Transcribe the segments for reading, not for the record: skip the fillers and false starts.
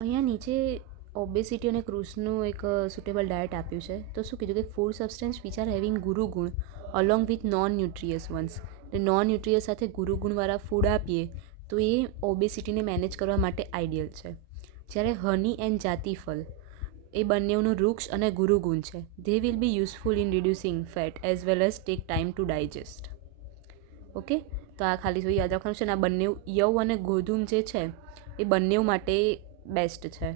અહીંયા નીચે ઓબેસિટી અને ક્રૂઝનું એક સુટેબલ ડાયટ આપ્યું છે. તો શું કીધું કે food substance which are having ગુરુગુણ along with non nutritious ones. એટલે નોન ન્યુટ્રિયસ સાથે ગુરુગુણવાળા ફૂડ આપીએ તો એ ઓબેસિટીને મેનેજ કરવા માટે આઈડિયલ છે. જ્યારે હની એન્ડ જાતિફળ એ બંનેનું વૃક્ષ અને ગુરુગુણ છે. They will be useful in reducing fat as well as take time to digest. Okay, તો આ ખાલી થોડી યાદ રાખવાનું છે. અને આ બંને યવ અને ગોધુમ જે છે એ બંને માટે બેસ્ટ છે.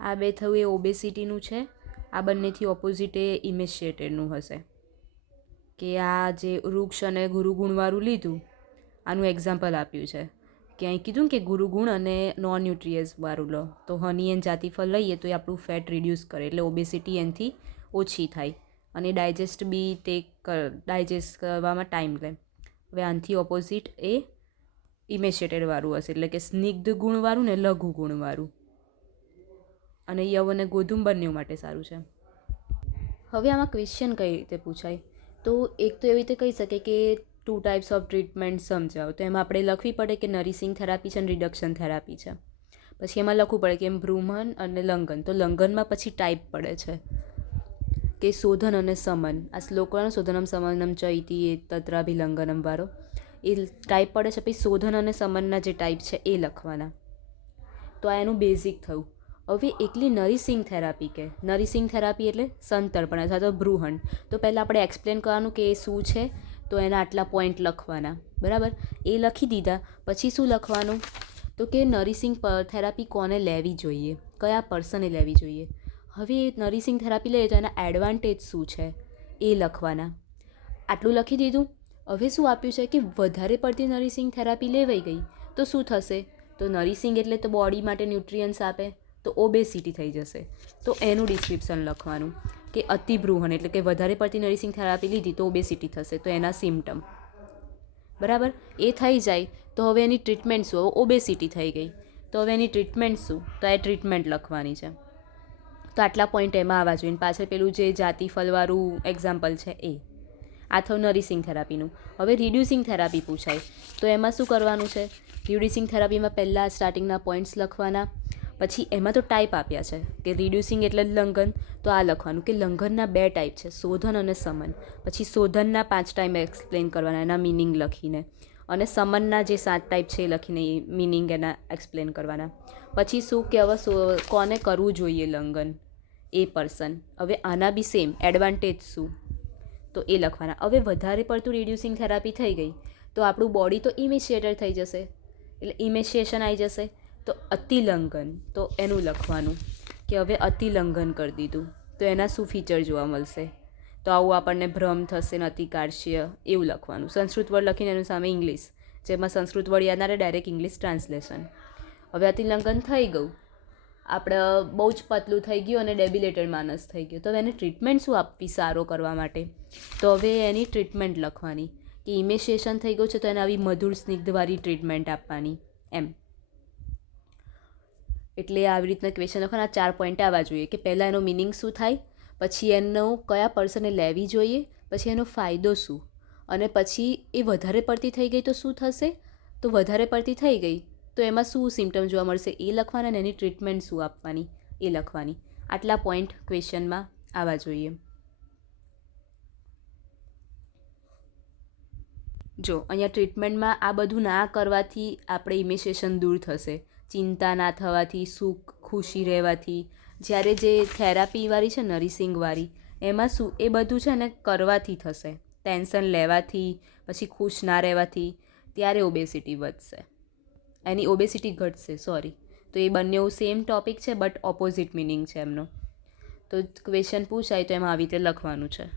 આ બે થયું એ ઓબેસિટીનું છે. આ બંનેથી ઓપોઝિટ એ ઇમેશિએટેડનું હશે. કે આ જે વૃક્ષ અને ગુરુગુણવાળું લીધું, આનું એક્ઝામ્પલ આપ્યું છે કે અહીં કીધું કે ગુરુગુણ અને નોન ન્યુટ્રિયસવાળું લો. તો હની એન્ડ જાતિફળ લઈએ તો એ આપણું ફેટ રિડ્યુસ કરે, એટલે ઓબેસિટી એનાથી ઓછી થાય અને ડાયજેસ્ટ કરવામાં ટાઈમ લે. હવે આનાથી ઓપોઝિટ એ ઇમેશિએટેડવાળું હશે, એટલે કે સ્નિગ્ધ ગુણવાળું ને લઘુ ગુણવાળું. અને યવ અને ગોધુમ બંને માટે સારું છે. હવે આમાં ક્વેશ્ચન કઈ રીતે પૂછાય? તો એક તો એવી રીતે કહી શકે કે 2 ટાઈપ્સ ઓફ ટ્રીટમેન્ટ સમજાવો. તો એમાં આપણે લખવી પડે કે નરિશિંગ થેરાપી છે અને રિડક્શન થેરાપી છે. પછી એમાં લખવું પડે કે એમ ભ્રૂમન અને લંઘન. તો લંઘનમાં પછી ટાઈપ પડે છે કે શોધન અને સમન. આ શ્લોકવાનો શોધનમ સમનમ ચૈતી એ તત્રાભિલંઘનમ વાળો એ ટાઈપ પડે છે. પછી શોધન અને સમનના જે ટાઈપ છે એ લખવાના. તો આ એનું બેઝિક થયું. હવે એકલી નરિશિંગ થેરાપી કે નરિશિંગ થેરાપી એટલે સંતર્પણ અથવા તો ભ્રૂહણ. તો પહેલાં આપણે એક્સપ્લેન કરવાનું કે એ શું છે. તો એના આટલા પોઈન્ટ લખવાના, બરાબર. એ લખી દીધા પછી શું લખવાનું? તો કે નરિશિંગ થેરાપી કોને લેવી જોઈએ, કયા પર્સને લેવી જોઈએ. હવે નરિશિંગ થેરાપી લઈએ તો એના એડવાન્ટેજ શું છે એ લખવાના. આટલું લખી દીધું. હવે શું આપ્યું છે કે વધારે પડતી નરિશિંગ થેરાપી લેવાઈ ગઈ તો શું થશે? તો નરિશિંગ એટલે તો બોડી માટે ન્યુટ્રિયન્ટ્સ આપે, તો ઓબેસિટી થઈ જશે. તો એનું ડિસ્ક્રિપ્શન લખવાનું કે અતિભ્રૂહન એટલે કે વધારે પડતી નરિશિંગ થેરાપી લીધી તો ઓબેસિટી થશે, તો એના સિમ્ટમ, બરાબર. એ થઈ જાય તો હવે એની ટ્રીટમેન્ટ શું? હવે ઓબેસિટી થઈ ગઈ તો હવે એની ટ્રીટમેન્ટ શું? તો એ ટ્રીટમેન્ટ લખવાની છે. તો આટલા પોઈન્ટ એમાં આવવા જોઈએ. પાછળ પેલું જે જાતિફળવાળું એક્ઝામ્પલ છે એ. આ થયું નરિશિંગ થેરાપીનું. હવે રિડ્યુસિંગ થેરાપી પૂછાય તો એમાં શું કરવાનું છે? રિડ્યુસિંગ થેરાપીમાં પહેલાં સ્ટાર્ટિંગના પોઈન્ટ્સ લખવાના. પછી એમાં તો ટાઈપ આપ્યા છે કે રિડ્યુસિંગ એટલે લંઘન. તો આ લખવાનું કે લંઘનના 2 ટાઈપ છે, શોધન અને સમન. પછી શોધનના 5 ટાઈમ એક્સપ્લેન કરવાના, એના મિનિંગ લખીને. અને સમનના જે 7 ટાઈપ છે એ લખીને મિનિંગ એના એક્સપ્લેન કરવાના. પછી શું કે હવે કોને કરવું જોઈએ લંઘન, એ પર્સન. હવે આના બી સેમ એડવાન્ટેજ શું તો એ લખવાના. હવે વધારે પડતું રિડ્યુસિંગ થેરાપી થઈ ગઈ તો આપણું બોડી તો ઇમેશિએટેડ થઈ જશે, એટલે ઇમેશિએશન આવી જશે. તો અતિલંઘન, તો એનું લખવાનું કે હવે અતિલંઘન કરી દીધું તો એના શું ફીચર જોવા મળશે. તો આવું આપણને ભ્રમ થશે ને અતિકાર્ષ્ય એવું લખવાનું. સંસ્કૃત વર્ડ લખીને એનું સામે ઇંગ્લિશ, જેમાં સંસ્કૃત વર્ડ યાદ ના રહે ડાયરેક્ટ ઇંગ્લિશ ટ્રાન્સલેશન. હવે અતિલંઘન થઈ ગયું, આપણે બહુ જ પતલું થઈ ગયું અને ડેબિલેટેડ માણસ થઈ ગયો, તો હવે એને ટ્રીટમેન્ટ શું આપવી સારો કરવા માટે? તો હવે એની ટ્રીટમેન્ટ લખવાની કે ઇમેશિએશન થઈ ગયું છે તો એને આવી મધુર સ્નિગ્ધવાળી ટ્રીટમેન્ટ આપવાની એમ. એટલે આવી રીતના ક્વેશ્ચન લખવાના. 4 પોઈન્ટ આવવા જોઈએ કે પહેલાં એનો મિનિંગ શું થાય, પછી એનો કયા પર્સને લેવી જોઈએ, પછી એનો ફાયદો શું, અને પછી એ વધારે પડતી થઈ ગઈ તો શું થશે. તો વધારે પડતી થઈ ગઈ તો એમાં શું સિમ્ટમ જોવા મળશે એ લખવાના અને એની ટ્રીટમેન્ટ શું આપવાની એ લખવાની. આટલા પોઈન્ટ ક્વેશ્ચનમાં આવવા જોઈએ. જો અહીંયા ટ્રીટમેન્ટમાં આ બધું ના કરવાથી આપણે ઇમેશિએશન દૂર થશે, ચિંતા ના થવાથી, સુખ ખુશી રહેવાથી. જ્યારે જે થેરાપીવાળી છે નરિશિંગવાળી એમાં શું એ બધું છે ને કરવાથી થશે, ટેન્શન લેવાથી, પછી ખુશ ના રહેવાથી, ત્યારે ઓબેસિટી વધશે, એની ઓબેસિટી ઘટશે, સોરી. તો એ બંને સેમ ટોપિક છે બટ ઓપોઝિટ મિનિંગ છે એમનો. તો ક્વેશ્ચન પૂછાય તો એમાં આવી રીતે લખવાનું છે.